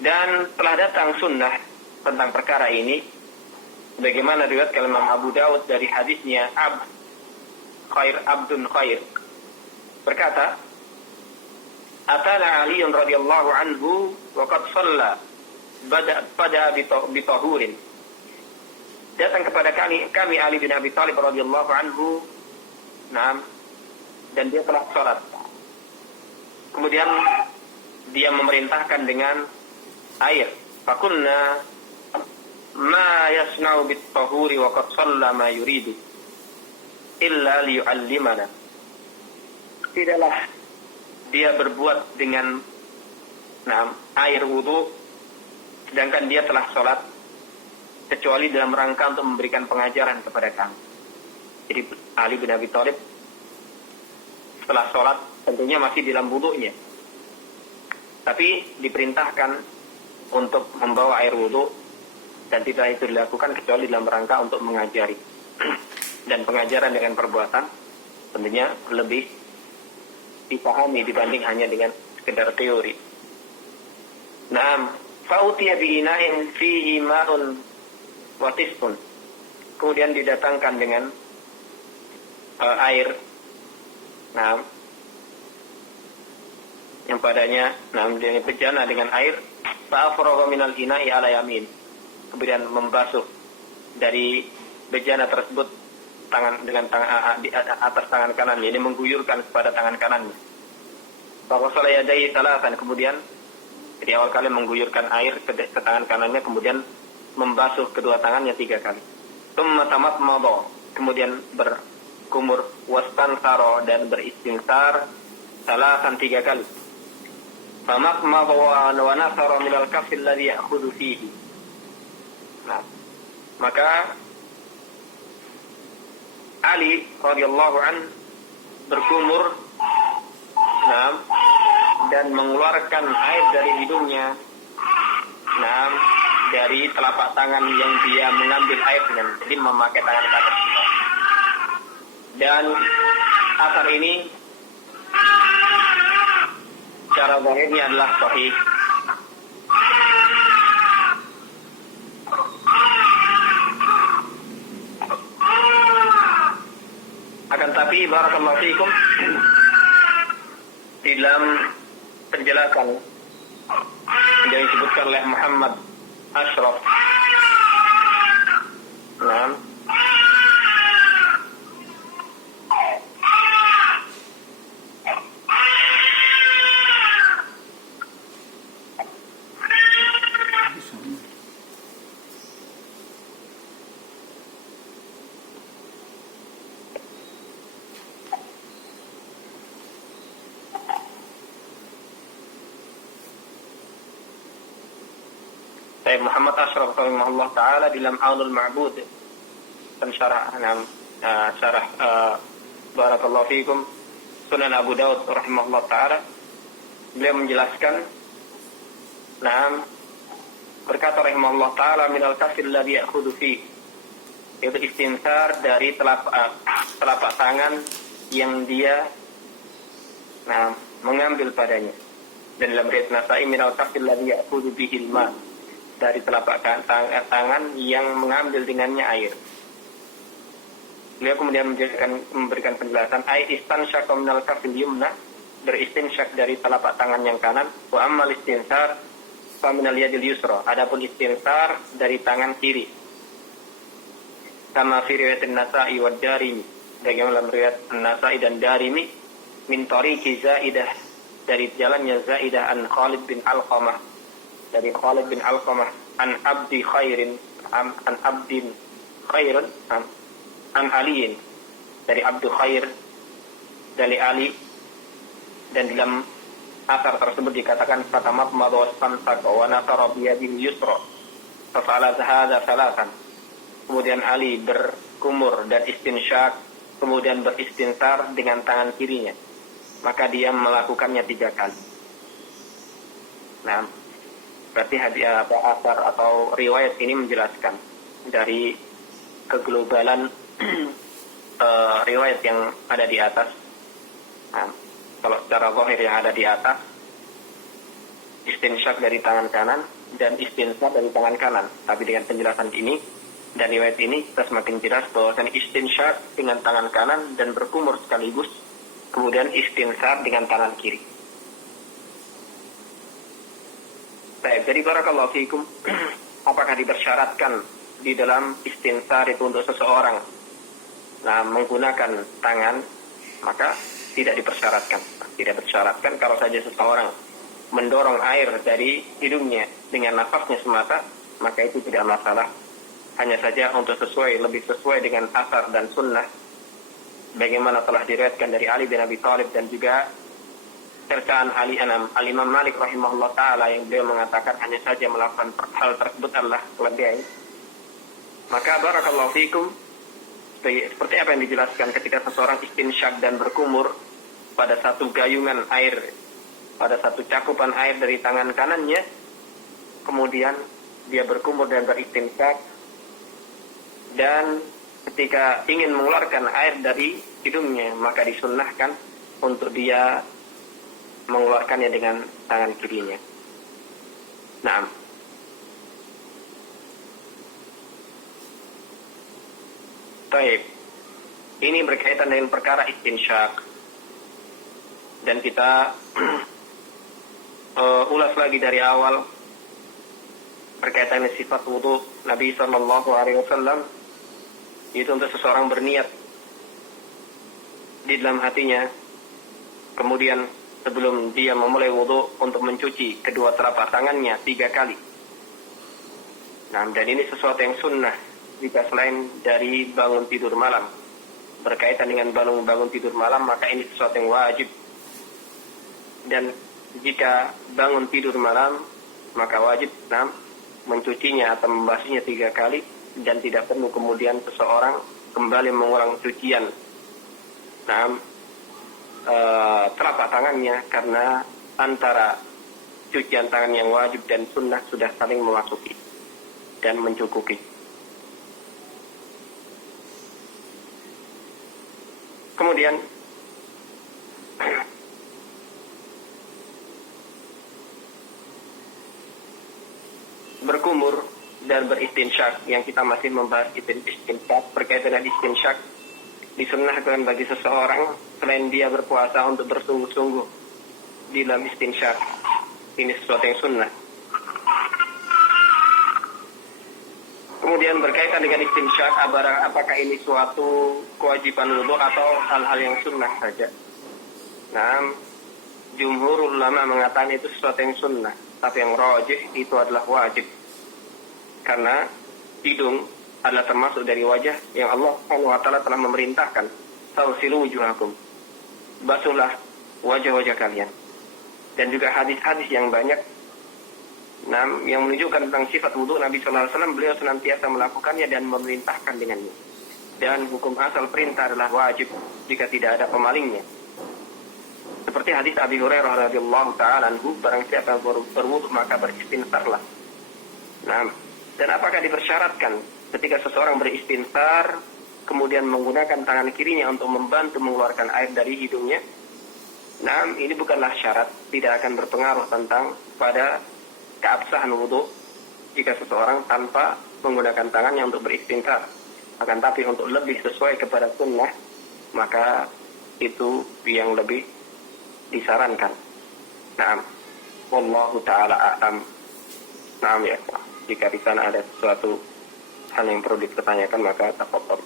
Dan telah datang sunnah tentang perkara ini, bagaimana riwayat Imam Abu Dawud dari hadisnya Abdun Khair berkata, Atana Ali radhiyallahu anhu wa qad shalla pada bitahurin. Datang kepada kami Ali bin Abi Thalib radhiyallahu anhu, dan dia telah salat. Kemudian dia memerintahkan dengan air. Fakulna ma yasna'u bit-tahuri wa qad shalla ma yuridu illa liyu'allimana. Tidaklah dia berbuat dengan air wudu sedangkan dia telah sholat, kecuali dalam rangka untuk memberikan pengajaran kepada kami. Jadi Ali bin Abi Thalib setelah sholat tentunya masih dalam wudunya, tapi diperintahkan untuk membawa air wudu, dan tidak itu dilakukan kecuali dalam rangka untuk mengajari. Dan pengajaran dengan perbuatan tentunya lebih dipahami dibanding hanya dengan sekedar teori. Fa'utiya bi'ina'in fihi ma'un wa tispun. Kemudian didatangkan dengan air, yang padanya dengan bejana dengan air. Fa'afragha minal ina'i ala yamin. Kemudian membasuh dari bejana tersebut dengan tangan di atas tangan kanan, ini mengguyurkan kepada tangan kanannya. Faghasala yadayhi thalathan, kemudian di awal kali mengguyurkan air ke tangan kanannya, kemudian membasuh kedua tangannya 3 kali. Tsumma tamatmada, kemudian berkumur, wastansara, dan beristinsar thalathan 3 kali. Famatmada wa nasara minal kaffi alladhi ya'khudhu fihi. Maka Ali radhiyallahu an berkumur dan mengeluarkan air dari hidungnya, dari telapak tangan yang dia mengambil air dengan, jadi memakai tangan kanan. Dan asar ini cara zahirnya adalah sahih. Akan tapi barakallahu fiikum, di dalam penjelasan yang disebutkan oleh Muhammad Ashraf, Muhammad Ashraf rahimahullah ta'ala di dalam Aunul Ma'bud dan syarah barakallahu fiikum Sunan Abu Dawud rahimahullah ta'ala, beliau menjelaskan, berkata rahimahullah ta'ala, minal kafil ladhi ya'khudhu fi, yaitu istinsar dari telapak tangan yang dia mengambil padanya. Dan dalam riwayat Nasa'i, minal kafil ladhi ya'khudhu bihil ma, dari telapak tangan yang mengambil dengannya air. Beliau kemudian memberikan penjelasan, istansyak minal kafil yumna, beristinsyak dari telapak tangan yang kanan, wa ammal istinsar fa minal yadil yusra, adapun istinsar dari tangan kiri. Kama fi riwayat An-Nasa'i wa Darimi, bagaimana dalam riwayat An-Nasa'i dan Darimi, min tariqi Zaidah, dari jalannya Zaidah an Khalid bin Alqamah, dari Khalid bin Alqamah, an Abdi Khairin, an Abdin Khairin, an Aliin, dari Abdu Khair, dari Ali. Dan dalam asar tersebut dikatakan, fatamat madwas fansak wa nasara biyadihi yusra fafa'ala hadza thalathan. Kemudian Ali berkumur dan istinsyak, kemudian beristinsar dengan tangan kirinya, maka dia melakukannya 3 kali. Berarti asar atau riwayat ini menjelaskan dari keglobalan riwayat yang ada di atas. Kalau secara zahir yang ada di atas istinsyak dari tangan kanan dan istinsyak dari tangan kanan. Tapi dengan penjelasan ini dan riwayat ini kita semakin jelas bahwa istinsyak dengan tangan kanan dan berkumur sekaligus, kemudian istinsyak dengan tangan kiri. Baik, jadi barakallahu fiikum, apakah dipersyaratkan di dalam istinsar itu untuk seseorang menggunakan tangan? Maka tidak dipersyaratkan. Tidak bersyaratkan kalau saja seseorang mendorong air dari hidungnya dengan nafasnya semata, maka itu tidak masalah. Hanya saja untuk lebih sesuai dengan asar dan sunnah, bagaimana telah diriwayatkan dari Ali bin Abi Thalib dan juga cercaan Al-Imam Malik rahimahullah ta'ala, yang beliau mengatakan hanya saja melakukan hal tersebut adalah kelebihan. Maka barakallahu fikum, seperti apa yang dijelaskan ketika seseorang istinsyak dan berkumur pada satu gayungan air, pada satu cakupan air dari tangan kanannya, kemudian dia berkumur dan beristinsyak, dan ketika ingin mengeluarkan air dari hidungnya, maka disunnahkan untuk dia mengeluarkannya dengan tangan kirinya. Naam. Baik. Ini berkaitan dengan perkara istinsyak. Dan kita ulas lagi dari awal berkaitan dengan sifat wudu Nabi SAW, itu untuk seseorang berniat di dalam hatinya, kemudian sebelum dia memulai wudu untuk mencuci kedua telapak tangannya 3 kali. Nah, dan ini sesuatu yang sunnah jika selain dari bangun tidur malam. Berkaitan dengan bangun tidur malam, maka ini sesuatu yang wajib. Dan jika bangun tidur malam, maka wajib mencucinya atau membasuhnya 3 kali, dan tidak perlu kemudian seseorang kembali mengulang cucian telapak tangannya, karena antara cucian tangan yang wajib dan sunnah sudah saling memasuki dan mencukupi. Kemudian berkumur dan beristinsyak, yang kita masih membahas istinsyak. Berkaitan dengan istinsyak, disunnahkan bagi seseorang selain dia berpuasa untuk bersungguh-sungguh di dalam istinsyak. Ini sesuatu yang sunnah. Kemudian berkaitan dengan istinsyak, apakah ini suatu kewajiban wudu atau hal-hal yang sunnah saja? Nah, jumhur ulama mengatakan itu sesuatu yang sunnah, tapi yang rajih itu adalah wajib. Karena hidung adalah termasuk dari wajah yang Allah Subhanahu wa taala telah memerintahkan, "Tawsilu wujuhakum." Basuhlah wajah-wajah kalian. Dan juga hadis-hadis yang banyak yang menunjukkan tentang sifat wudu Nabi sallallahu alaihi wasallam, beliau senantiasa melakukannya dan memerintahkan dengannya. Dan hukum asal perintah adalah wajib jika tidak ada pemalingnya. Seperti hadis Abi Hurairah radhiyallahu taala anhu, barang siapa yang berwudu maka beristinsarlah. Dan apakah dipersyaratkan ketika seseorang beristinsar kemudian menggunakan tangan kirinya untuk membantu mengeluarkan air dari hidungnya? Ini bukanlah syarat, tidak akan berpengaruh tentang pada keabsahan wudu jika seseorang tanpa menggunakan tangannya untuk beristinsar. Akan tapi untuk lebih sesuai kepada sunnah, maka itu yang lebih disarankan. Wallahu ta'ala a'lam. Ya, jika di sana ada sesuatu hal yang perlu dipertanyakan, maka tafadhol.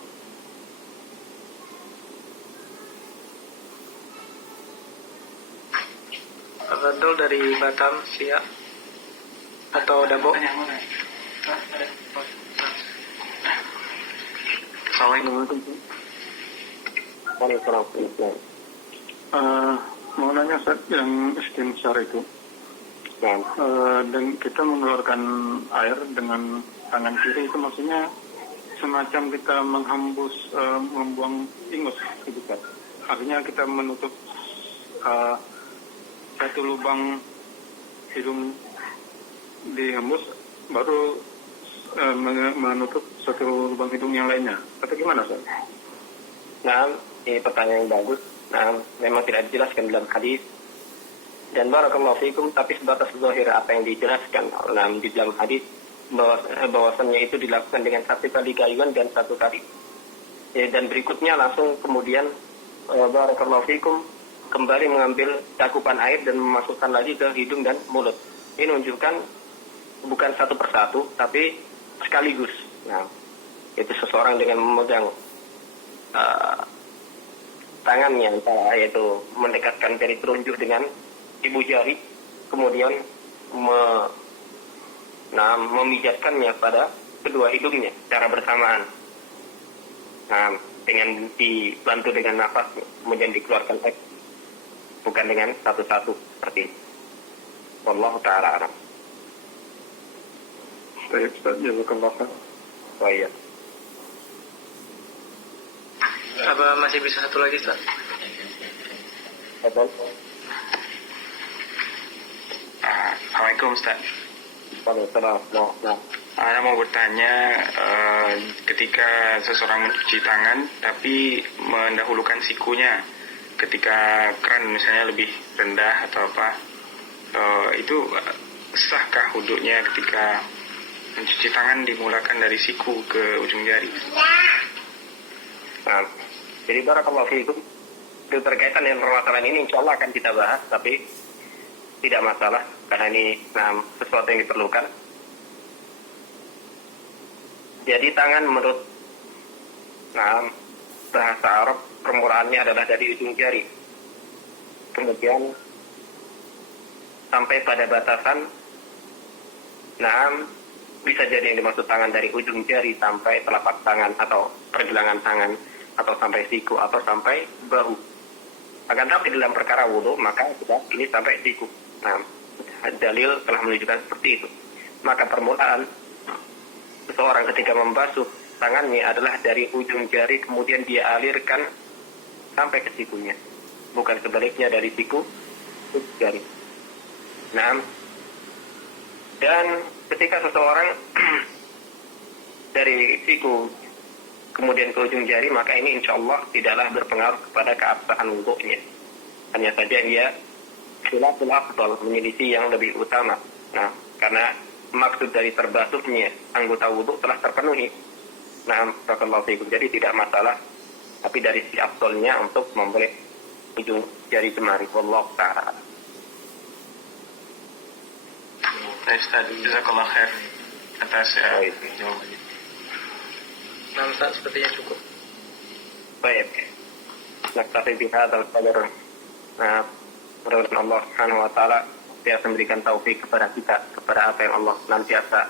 Abdul dari Batam, siap atau Dabo? Assalamualaikum. Waalaikumsalam. Mau nanya Ustaz, yang istinsar itu, dan kita mengeluarkan air dengan tangan kiri itu maksudnya semacam kita menghembus, membuang ingus gitu kan? Artinya kita menutup satu lubang hidung dihembus, baru menutup satu lubang hidung yang lainnya, atau gimana Ustaz? Ini pertanyaan yang bagus. Memang tidak dijelaskan dalam hadis. Dan barakallahu fikum, tapi sebatas zahir apa yang dijelaskan di dalam hadis bahwasannya itu dilakukan dengan satu kali gayuan dan satu kali. Dan berikutnya langsung kemudian barakallahu fikum kembali mengambil cakupan air dan memasukkan lagi ke hidung dan mulut. Ini menunjukkan bukan satu persatu tapi sekaligus. Nah, itu seseorang dengan memegang tangannya, yaitu mendekatkan jari telunjuk dengan ibu jari, kemudian memijatkannya pada kedua hidungnya secara bersamaan. Nah, dengan dibantu dengan nafasnya, kemudian dikeluarkan air, bukan dengan satu-satu seperti ini. Wallahu ta'ala a'lam. Baik, Ustaz, jazakallah khair. Oh iya. Apa masih bisa satu lagi, Ustaz? Betul. Assalamualaikum Ustaz. Waalaikumsalam. Nah. Saya mau bertanya, ketika seseorang mencuci tangan tapi mendahulukan sikunya ketika keran misalnya lebih rendah atau apa, itu sahkah wudhunya ketika mencuci tangan dimulakan dari siku ke ujung jari? Nah, jadi barakallahu fiikum, itu berkaitan dengan permasalahan ini insya Allah akan kita bahas, tapi tidak masalah karena ini sesuatu yang diperlukan. Jadi tangan menurut bahasa Arab permulaannya adalah dari ujung jari, kemudian sampai pada batasan. Bisa jadi yang dimaksud tangan dari ujung jari sampai telapak tangan atau pergelangan tangan, atau sampai siku, atau sampai bahu. Akan tapi dalam perkara wudhu maka sudah ini sampai siku. Dalil telah menunjukkan seperti itu. Maka permulaan seseorang ketika membasuh tangannya adalah dari ujung jari kemudian dia alirkan sampai ke sikunya, bukan sebaliknya dari siku ke jari. Dan ketika seseorang dari siku kemudian ke ujung jari, maka ini insya Allah tidaklah berpengaruh kepada keabsahan wudhunya. Hanya saja dia khilaful afdal, menyelisih yang lebih utama. Karena maksud dari terbasuhnya anggota wudhu telah terpenuhi. Barakallahu fiikum. Jadi tidak masalah, tapi dari si afdalnya untuk membeli ujung jari jemari. Wallahu ta'ala. Ustaz, jazakallah khair atas jawabannya. Nah, Ustaz, sepertinya cukup. Baik. Naktafi bihadzal qadar. Mudah-mudahan Allah Subhanahu wa taala senantiasa memberikan taufik kepada kita, kepada apa yang Allah senantiasa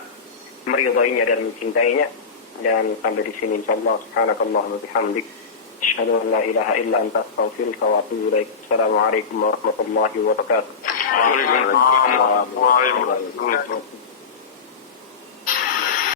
meridhoinya dan mencintainya. Dan sampai di sini insyaallah subhanakallahumma wa bihamdik asyhadu an la ilaha illa anta astaghfiruka wa atubu ilaik. Assalamualaikum warahmatullahi wabarakatuh. Waalaikumsalam.